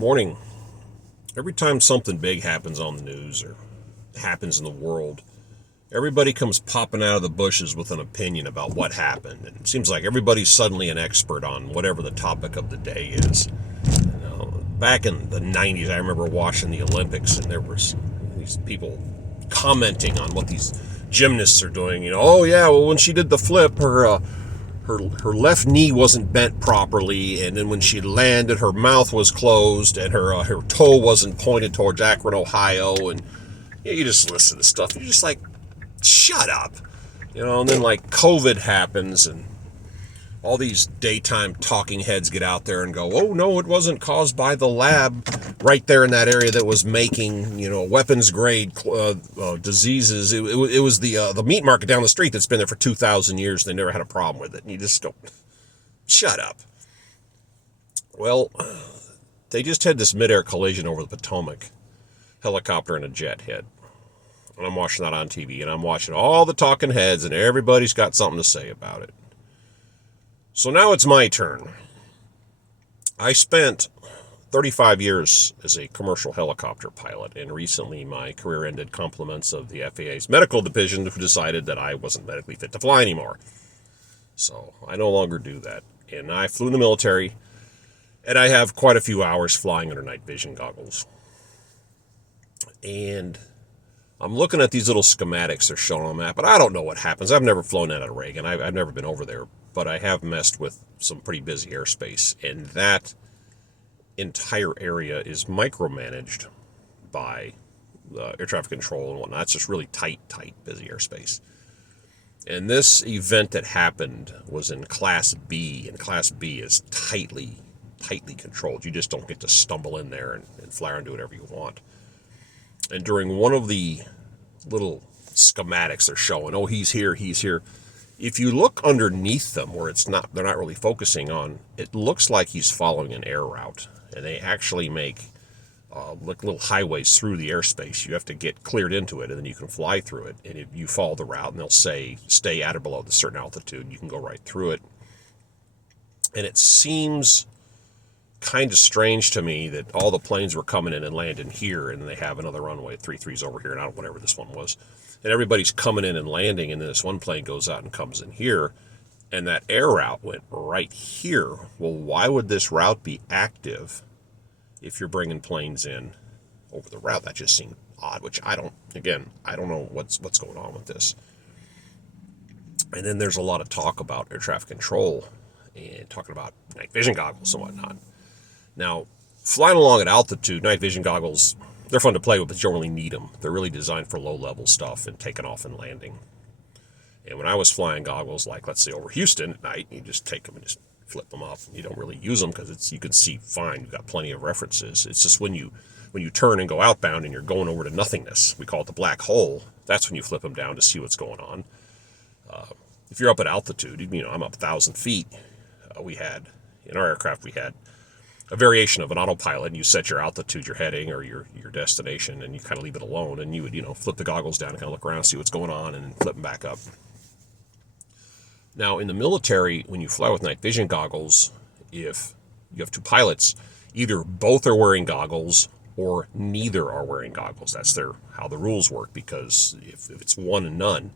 Morning. Every time something big happens on the news or happens in the world, everybody comes popping out of the bushes with an opinion about what happened. And it seems like everybody's suddenly an expert on whatever the topic of the day is. Back in the 90s, I remember watching the Olympics, and there was these people commenting on what these gymnasts are doing. Oh yeah, well, when she did the flip, her left knee wasn't bent properly, and then when she landed, her mouth was closed, and her toe wasn't pointed towards Akron, Ohio. And you just listen to stuff, and you're just like, shut up. And then like COVID happens, and all these daytime talking heads get out there and go, oh no, it wasn't caused by the lab right there in that area that was making, weapons grade diseases. It was the meat market down the street that's been there for 2,000 years. They never had a problem with it. And you just don't, shut up. Well, they just had this midair collision over the Potomac. Helicopter and a jet hit. And I'm watching that on TV, and I'm watching all the talking heads, and everybody's got something to say about it. So now it's my turn. I spent 35 years as a commercial helicopter pilot, and recently my career ended compliments of the FAA's medical division, who decided that I wasn't medically fit to fly anymore. So I no longer do that. And I flew in the military, and I have quite a few hours flying under night vision goggles. And I'm looking at these little schematics they're showing on the map, but I don't know what happens. I've never flown out of Reagan. I've never been over there, but I have messed with some pretty busy airspace, and that entire area is micromanaged by air traffic control and whatnot. It's just really tight, busy airspace. And this event that happened was in Class B, and Class B is tightly controlled. You just don't get to stumble in there and fly around and do whatever you want. And during one of the little schematics they're showing, oh, he's here. If you look underneath them where they're not really focusing on, it looks like he's following an air route. And they actually make like little highways through the airspace. You have to get cleared into it, and then you can fly through it. And if you follow the route, and they'll say stay at or below the certain altitude, you can go right through it. And it seems kind of strange to me that all the planes were coming in and landing here, and they have another runway 33's over here, and I don't know whatever this one was, and everybody's coming in and landing, and then this one plane goes out and comes in here, and that air route went right here. Well, why would this route be active if you're bringing planes in over the route? That just seemed odd, which I don't know what's going on with this. And then there's a lot of talk about air traffic control and talking about night vision goggles and whatnot. Now, flying along at altitude, night vision goggles, they're fun to play with, but you don't really need them. They're really designed for low-level stuff and taking off and landing. And when I was flying goggles, like let's say over Houston at night, you just take them and just flip them up. You don't really use them because you can see fine. You've got plenty of references. It's just when you turn and go outbound and you're going over to nothingness, we call it the black hole, that's when you flip them down to see what's going on. If you're up at altitude, I'm up 1,000 feet. In our aircraft, we had a variation of an autopilot, and you set your altitude, your heading, or your destination, and you kind of leave it alone, and you would, flip the goggles down and kind of look around, see what's going on, and then flip them back up. Now, in the military, when you fly with night vision goggles, if you have two pilots, either both are wearing goggles or neither are wearing goggles. That's how the rules work, because if it's one and none,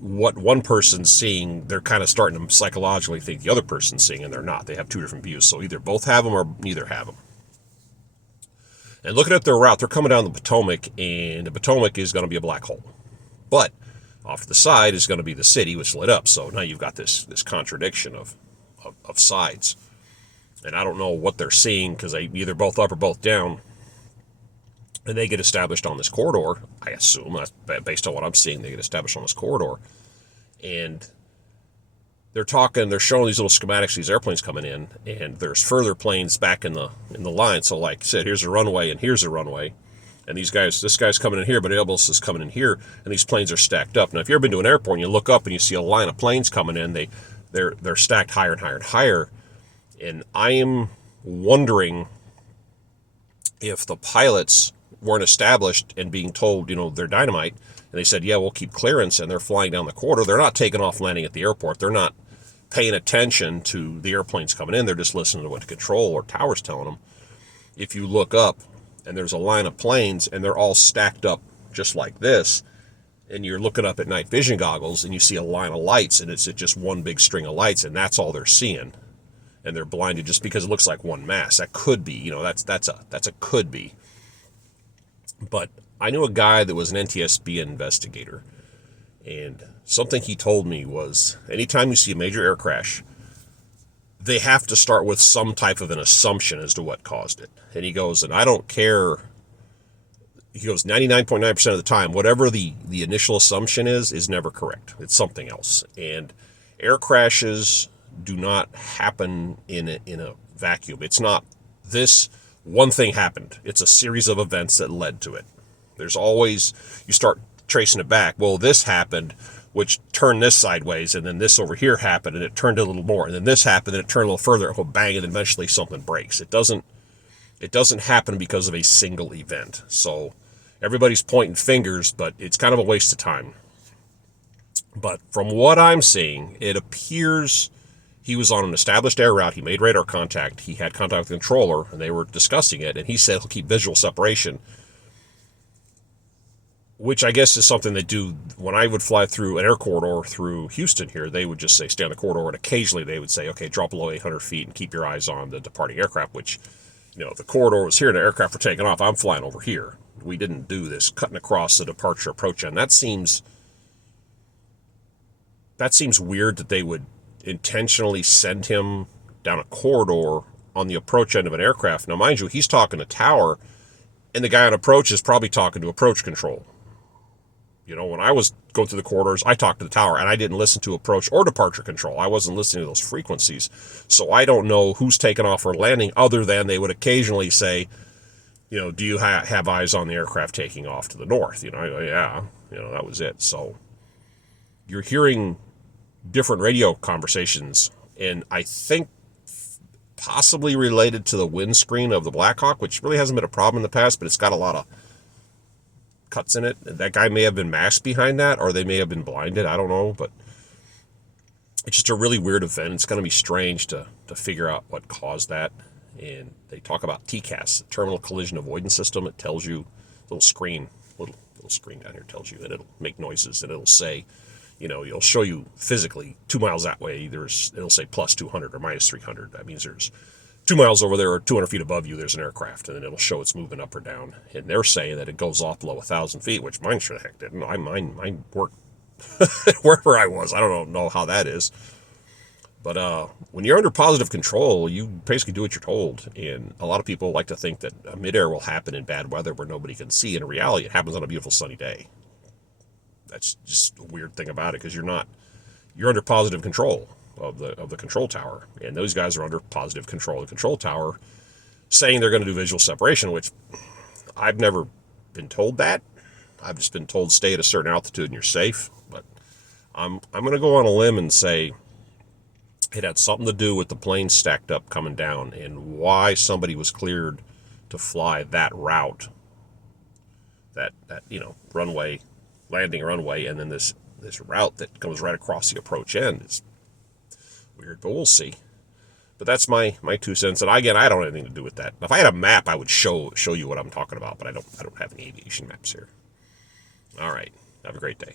what one person's seeing, they're kind of starting to psychologically think the other person's seeing, and they're not. They have two different views, so either both have them or neither have them. And looking at their route, they're coming down the Potomac, and the Potomac is going to be a black hole. But off to the side is going to be the city, which lit up. So now you've got this contradiction of sides. And I don't know what they're seeing, because they either both up or both down. And they get established on this corridor, I assume, based on what I'm seeing, they get established on this corridor. And they're showing these little schematics, these airplanes coming in, and there's further planes back in the line. So like I said, here's a runway and here's a runway. And this guy's coming in here, but everybody else is coming in here, and these planes are stacked up. Now, if you've ever been to an airport and you look up and you see a line of planes coming in, they're stacked higher and higher and higher. And I am wondering if the pilots weren't established and being told, they're dynamite, and they said, yeah, we'll keep clearance, and they're flying down the corridor. They're not taking off landing at the airport. They're not paying attention to the airplanes coming in. They're just listening to what the control or tower's telling them. if you look up and there's a line of planes and they're all stacked up just like this, and you're looking up at night vision goggles and you see a line of lights and it's just one big string of lights and that's all they're seeing, and they're blinded just because it looks like one mass. That could be, that's a could be. But I knew a guy that was an NTSB investigator, and something he told me was anytime you see a major air crash, they have to start with some type of an assumption as to what caused it. And he goes, and I don't care, he goes, 99.9% of the time, whatever the initial assumption is never correct. It's something else. And air crashes do not happen in a vacuum. It's not this one thing happened. It's a series of events that led to it. There's always, you start tracing it back. Well, this happened, which turned this sideways, and then this over here happened, and it turned a little more, and then this happened, and it turned a little further, and go bang, and eventually something breaks. It doesn't happen because of a single event. So everybody's pointing fingers, but it's kind of a waste of time. But from what I'm seeing, it appears he was on an established air route. He made radar contact. He had contact with the controller, and they were discussing it, and he said he'll keep visual separation, which I guess is something they do. When I would fly through an air corridor through Houston here, they would just say stay on the corridor, and occasionally they would say, okay, drop below 800 feet and keep your eyes on the departing aircraft, which, if the corridor was here and the aircraft were taking off, I'm flying over here. We didn't do this cutting across the departure approach end. That seems weird that they would intentionally send him down a corridor on the approach end of an aircraft. Now, mind you, he's talking to tower, and the guy on approach is probably talking to approach control. When I was going through the corridors, I talked to the tower, and I didn't listen to approach or departure control. I wasn't listening to those frequencies. So I don't know who's taking off or landing, other than they would occasionally say, do you have eyes on the aircraft taking off to the north? I go, yeah, that was it. So you're hearing different radio conversations, and I think possibly related to the windscreen of the Blackhawk, which really hasn't been a problem in the past, but it's got a lot of cuts in it. That guy may have been masked behind that, or they may have been blinded. I don't know, but it's just a really weird event. It's going to be strange to figure out what caused that. And they talk about TCAS, the Terminal Collision Avoidance System. It tells you, little screen down here tells you that it'll make noises, and it'll say, it'll show you physically 2 miles that way. It'll say plus 200 or minus 300. That means there's 2 miles over there or 200 feet above you, there's an aircraft, and then it'll show it's moving up or down. And they're saying that it goes off below 1,000 feet, which mine sure the heck didn't. Mine worked wherever I was. I don't know how that is. But when you're under positive control, you basically do what you're told. And a lot of people like to think that a midair will happen in bad weather where nobody can see. In reality, it happens on a beautiful sunny day. That's just a weird thing about it, because you're under positive control of the control tower, and those guys are under positive control of the control tower, saying they're going to do visual separation, which I've never been told that. I've just been told stay at a certain altitude and you're safe. But I'm going to go on a limb and say it had something to do with the planes stacked up coming down, and why somebody was cleared to fly that route, that runway, landing runway, and then this route that goes right across the approach end. Is weird, but we'll see. But that's my 2 cents. And again, I don't have anything to do with that. If I had a map, I would show you what I'm talking about, but I don't have any aviation maps here. All right. Have a great day.